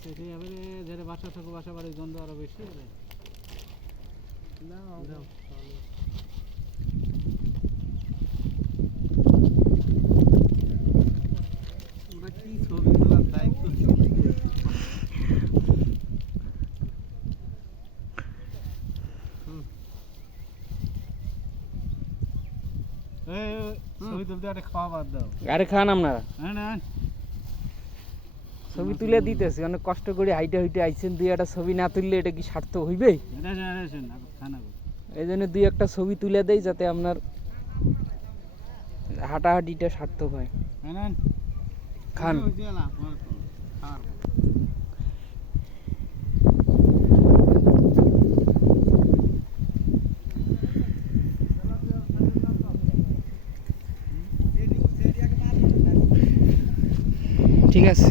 সেটাই এবারে যারা বাসা থাকো বাসা বাড়ির গন্ধ আরো বেশি হবে না ওরা কি ছবি তোলার দায়িত্ব ছবি তুলতে একটা খাওয়া বাদ দাও আরে খান আপনারা না ছবি তুলে দিতেছি অনেক কষ্ট করে হাইটে হাইটে আইছেন, দুই একটা ছবি না তুললে এটা কি সার্থক হইবে? এই জন্য দুই একটা ছবি তুলে দেই যাতে আপনার হাঁটাহাঁটিটা সার্থক হয়। খান। ঠিক আছে।